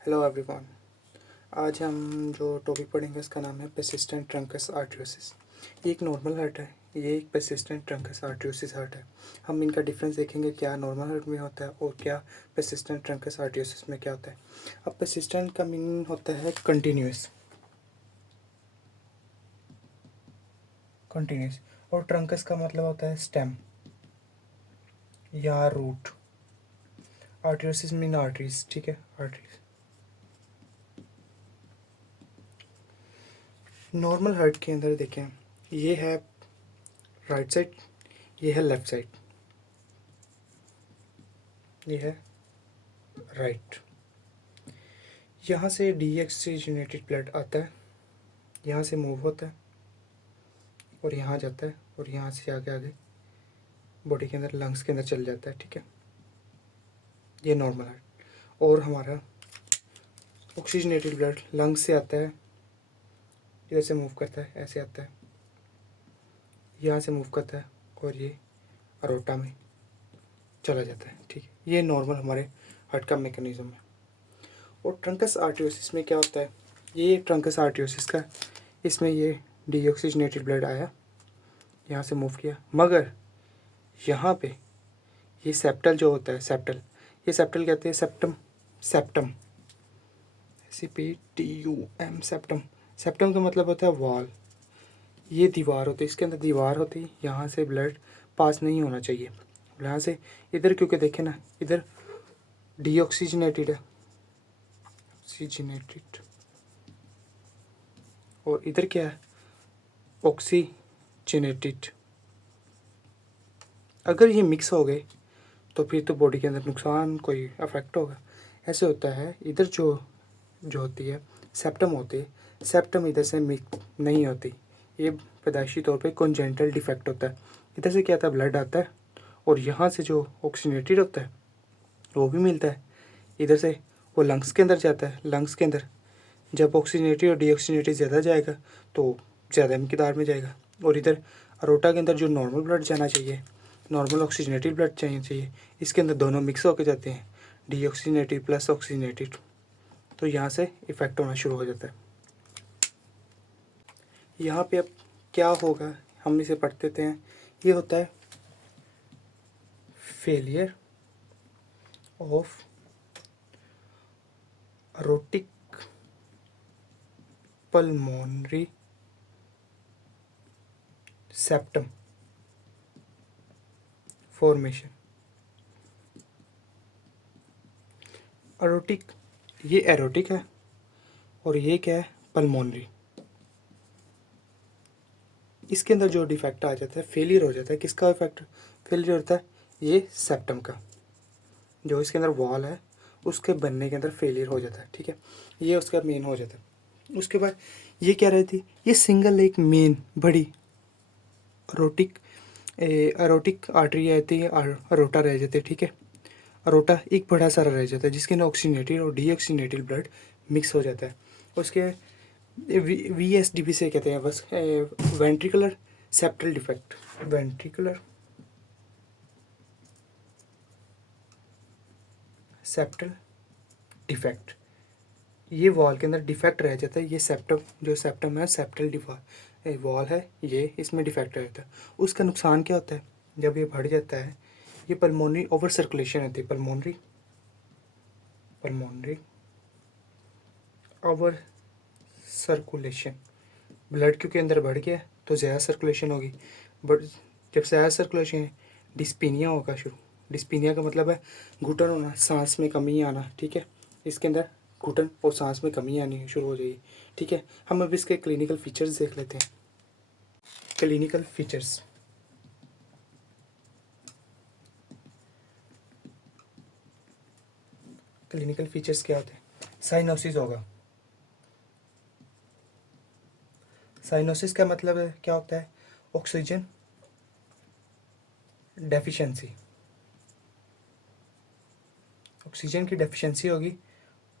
Hello everyone. आज हम जो टॉपिक पढ़ेंगे उसका नाम है परसिस्टेंट ट्रंकस आर्टरियोसिस। ये एक नॉर्मल हार्ट है, ये एक परसिस्टेंट ट्रंकस आर्टरियोसिस हार्ट है। हम इनका डिफरेंस देखेंगे, क्या नॉर्मल हार्ट में होता है और क्या परसिस्टेंट ट्रंकस आर्टरियोसिस में क्या होता है। अब परसिस्टेंट का मीनिंग होता है कंटिन्यूस कंटिन्यूस और ट्रंकस का मतलब होता है स्टेम या रूट। आर्टरियोसिस मीन आर्टरीज, ठीक है, आर्टरीज। नॉर्मल हार्ट के अंदर देखें, ये है राइट साइड, ये है लेफ्ट साइड, ये है राइट। यहाँ से डीऑक्सीजनेटेड ब्लड आता है, यहाँ से मूव होता है और यहाँ जाता है और यहाँ से आगे आगे बॉडी के अंदर लंग्स के अंदर चल जाता है, ठीक है। ये नॉर्मल है। और हमारा ऑक्सीजनेटेड ब्लड लंग्स से आता है, इधर से मूव करता है, ऐसे आता है, यहाँ से मूव करता है और ये अरोटा में चला जाता है, ठीक है। ये नॉर्मल हमारे हार्ट का मैकेनिज्म है। और ट्रंकस आर्टरियोसिस में क्या होता है, ये ट्रंकस आर्टरियोसिस का, इसमें ये डीऑक्सीजनेटेड ब्लड आया, यहाँ से मूव किया, मगर यहाँ पे ये सेप्टल जो होता है, सेप्टल, ये सेप्टल कहते हैं septum, septum CPTUM, septum. Septum का मतलब होता है वॉल। ये दीवार होती है, इसके अंदर दीवार होती है, यहाँ से ब्लड पास नहीं होना चाहिए। यहाँ से इधर, क्योंकि देखें ना, इधर डीऑक्सीजनेटेड है, ऑक्सीजनेटेड, और इधर क्या है, ऑक्सीजनेटेड। अगर ये मिक्स हो गए तो फिर तो बॉडी के अंदर नुकसान, कोई अफेक्ट होगा। ऐसे होता है, इधर जो जो होती है सेप्टम होती है, सेप्टम इधर से मिक्स नहीं होती, ये पैदाइशी तौर पे कॉन्जेंटल डिफेक्ट होता है। इधर से क्या आता है, ब्लड आता है और यहाँ से जो ऑक्सीजनेटेड होता है वो भी मिलता है, इधर से वो लंग्स के अंदर जाता है। लंग्स के अंदर जब ऑक्सीजनेटेड और डीऑक्सीजनेटेड ज़्यादा जाएगा तो ज़्यादा मिकदार में जाएगा, और इधर अरोटा के अंदर जो नॉर्मल ब्लड जाना चाहिए, नॉर्मल ऑक्सीजनेटेड ब्लड चाहिए, इसके अंदर दोनों मिक्स होकर जाते हैं, डीऑक्सीजनेटेड प्लस ऑक्सीजनेटेड, तो यहाँ से इफ़ेक्ट होना शुरू हो जाता है। यहाँ पे अब क्या होगा, हम इसे पढ़ देते हैं। ये होता है failure of aortic pulmonary septum formation. Aortic, ये एरोटिक है और ये क्या है, पल्मोनरी। इसके अंदर जो डिफेक्ट आ जाता है, फेलियर हो जाता है, किसका इफेक्ट फेलियर होता है, ये सेप्टम का, जो इसके अंदर वॉल है उसके बनने के अंदर फेलियर हो जाता है, ठीक है। ये उसका मेन हो जाता है। उसके बाद ये क्या रहती, ये सिंगल एक मेन बड़ी अरोटिक अरोटिक आर्टरी रहती है, अरोटा रह जाते हैं, ठीक है। अरोटा एक बड़ा सारा रह जाता है जिसके अंदर ऑक्सीजनेटेड और डीऑक्सीजनेटेड ब्लड मिक्स हो जाता है। उसके VSDB से कहते हैं बस, ventricular septal defect, ventricular septal defect. ये वॉल के अंदर डिफेक्ट रह जाता है, ये सेप्टम, जो सेप्टम है सेप्टल वॉल है, ये इसमें डिफेक्ट रह जाता है। उसका नुकसान क्या होता है, जब ये बढ़ जाता है, ये पल्मोनरी ओवर सर्कुलेशन होती है, pulmonary pulmonary over circulation. Blood क्योंकि अंदर बढ़ गया तो ज़्यादा सर्कुलेशन होगी, बट जब ज़्यादा सर्कुलेशन, डिस्पीनिया होगा शुरू। डिस्पीनिया का मतलब है घुटन होना, सांस में कमी आना, ठीक है। इसके अंदर घुटन और सांस में कमी आनी शुरू हो जाएगी, ठीक है। हम अब इसके क्लिनिकल फीचर्स देख लेते हैं। क्लिनिकल फीचर्स, क्लिनिकल फीचर्स क्या होते हैं, साइनोसिस होगा। साइनोसिस का मतलब क्या होता है, ऑक्सीजन डेफिशिएंसी, ऑक्सीजन की डेफिशिएंसी होगी,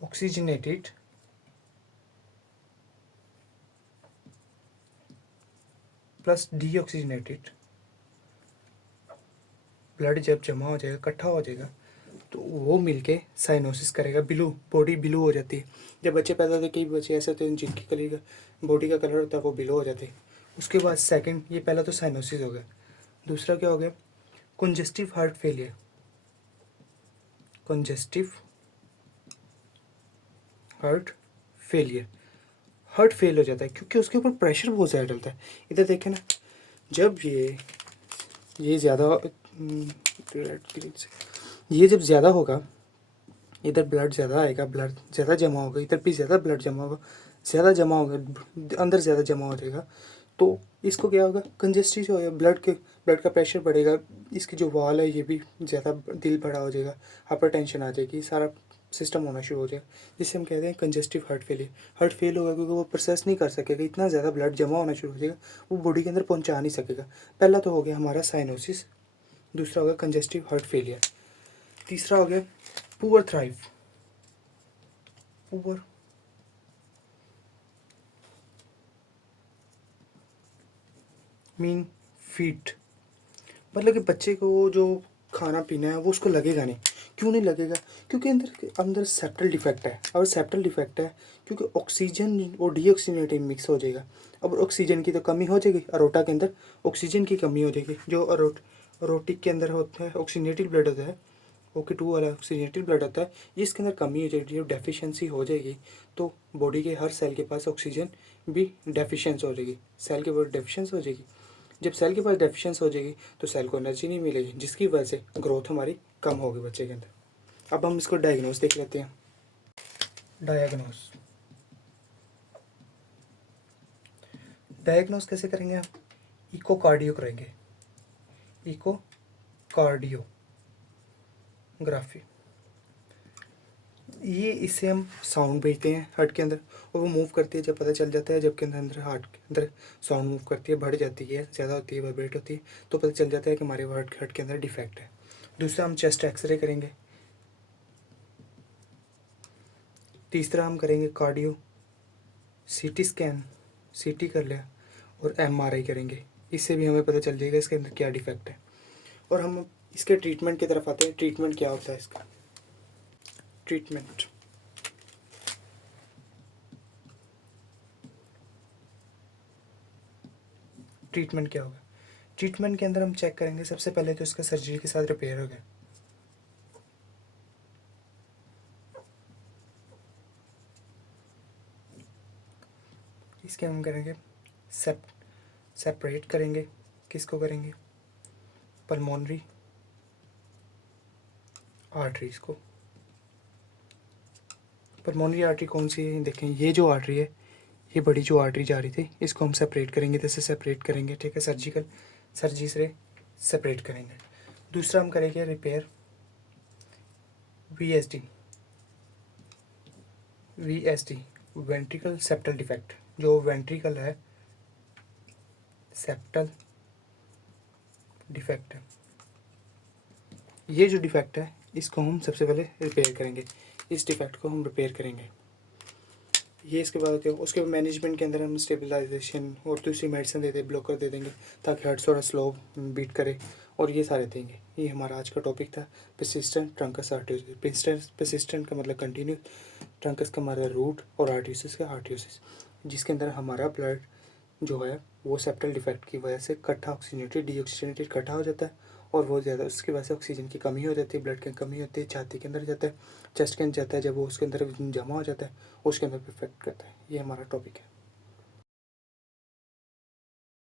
ऑक्सीजनेटेड प्लस डीऑक्सीजनेटेड ब्लड जब जमा हो जाएगा, इकट्ठा हो जाएगा, तो वो मिलके साइनोसिस करेगा, ब्लू, बॉडी ब्लू हो जाती है। जब बच्चे पैदा होते हैं, कई बच्चे ऐसे होते हैं जिनकी कलर का बॉडी का कलर होता है वो ब्लू हो जाते हैं। उसके बाद सेकंड, ये पहला तो साइनोसिस हो गया। दूसरा क्या हो गया, congestive heart failure. Congestive heart failure, heart fail हो जाता है क्योंकि उसके ऊपर प्रेशर बहुत ज़्यादा डलता है। इधर देखें ना, जब ये ज़्यादा ये जब ज़्यादा होगा, इधर ब्लड ज़्यादा आएगा, ब्लड ज़्यादा जमा होगा, इधर भी ज़्यादा ब्लड जमा होगा, ज़्यादा जमा होगा, अंदर ज़्यादा जमा हो जाएगा, तो इसको क्या होगा, कंजेस्टिव हो गया, ब्लड का प्रेशर बढ़ेगा, इसकी जो वॉल है ये भी ज़्यादा, दिल बड़ा हो जाएगा, हाइपर टेंशन आ जाएगी, सारा सिस्टम होना शुरू हो जाएगा, जिससे हम कहते हैं congestive heart failure. Heart fail होगा क्योंकि वो प्रोसेस नहीं कर सकेगा, इतना ज़्यादा ब्लड जमा होना शुरू हो जाएगा, वो बॉडी के अंदर पहुँचा नहीं सकेगा। पहला तो हो गया हमारा साइनोसिस, दूसरा हो गया कंजेस्टिव हार्ट फेलियर, तीसरा हो गया poor thrive. Poor mean feet, मतलब कि बच्चे को जो खाना पीना है वो उसको लगेगा नहीं। क्यों नहीं लगेगा, क्योंकि अंदर सेप्टल डिफेक्ट है। और सेप्टल डिफेक्ट है क्योंकि ऑक्सीजन और डीऑक्सीजनेटेड मिक्स हो जाएगा। अब ऑक्सीजन की तो कमी हो जाएगी, अरोटा के अंदर ऑक्सीजन की कमी हो जाएगी। जो अरोटिक के अंदर होता है ऑक्सीजनेटेड ब्लड होता है, OK2 वाला ऑक्सीजनेटेड ब्लड होता है, ये इसके अंदर कमी हो जाएगी, जो डेफिशिएंसी हो जाएगी तो बॉडी के हर सेल के पास ऑक्सीजन भी डेफिशिएंस हो जाएगी, सेल के पास डेफिशिएंस हो जाएगी। जब सेल के पास डेफिशिएंस हो जाएगी तो सेल को एनर्जी नहीं मिलेगी, जिसकी वजह से ग्रोथ हमारी कम होगी बच्चे के अंदर। अब हम इसको डायग्नोस देख लेते हैं। डायग्नोस कैसे करेंगे हम, इकोकार्डियो करेंगे, इकोकार्डियोग्राफी। ये इससे हम साउंड भेजते हैं हार्ट के अंदर और वो मूव करती है। जब पता चल जाता है, जब के अंदर हार्ट के अंदर साउंड मूव करती है, बढ़ जाती है, ज़्यादा होती है, वाइब्रेट होती है, तो पता चल जाता है कि हमारे हार्ट के अंदर डिफेक्ट है। दूसरा हम चेस्ट एक्सरे करेंगे। तीसरा हम करेंगे कार्डियो, CT स्कैन, CT कर लिया, और MRI करेंगे। इससे भी हमें पता चल जाएगा इसके अंदर क्या डिफेक्ट है। और हम इसके ट्रीटमेंट की तरफ आते हैं। ट्रीटमेंट क्या होता है इसका, ट्रीटमेंट क्या होगा। ट्रीटमेंट के अंदर हम चेक करेंगे, सबसे पहले तो इसका सर्जरी के साथ रिपेयर हो गया। इसके हम करेंगे सेपरेट करेंगे। किसको करेंगे, पल्मोनरी आर्टरीज को। पल्मोनरी आर्टरी कौन सी है, देखें ये जो आर्टरी है, ये बड़ी जो आर्टरी जा रही थी, इसको हम सेपरेट करेंगे, जैसे सेपरेट करेंगे, ठीक है, सर्जरी से सेपरेट करेंगे। दूसरा हम करेंगे repair, VSD, ventricle septal defect. जो वेंट्रिकल है, सेप्टल डिफेक्ट है, ये जो डिफेक्ट है इसको हम सबसे पहले रिपेयर करेंगे। इस डिफेक्ट को हम रिपेयर करेंगे। ये इसके बाद उसके मैनेजमेंट के अंदर हम स्टेबलाइजेशन और दूसरी मेडिसिन दे दें, ब्लॉकर दे देंगे ताकि हार्ट थोड़ा स्लो बीट करे, और ये सारे देंगे। ये हमारा आज का टॉपिक था, पेसिस्टेंट ट्रंकस आर्टरीओसिस। पेसिस्टेंट का मतलब कंटिन्यू, ट्रंकस का हमारा रूट, और आर्टरीओसिस का आर्टरीओसिस, जिसके अंदर हमारा ब्लड जो है वो सेप्टल डिफेक्ट की वजह से इकट्ठा ऑक्सीजनेटेड डीऑक्सीजनेटेड इकट्ठा हो जाता है, और वो ज़्यादा उसकी वजह से ऑक्सीजन की कमी हो जाती है, ब्लड की कमी होती है, छाती के अंदर जाता है, चेस्ट के अंदर जाता है, जब वो उसके अंदर जमा हो जाता है उसके अंदर इफेक्ट करता है। ये हमारा टॉपिक है।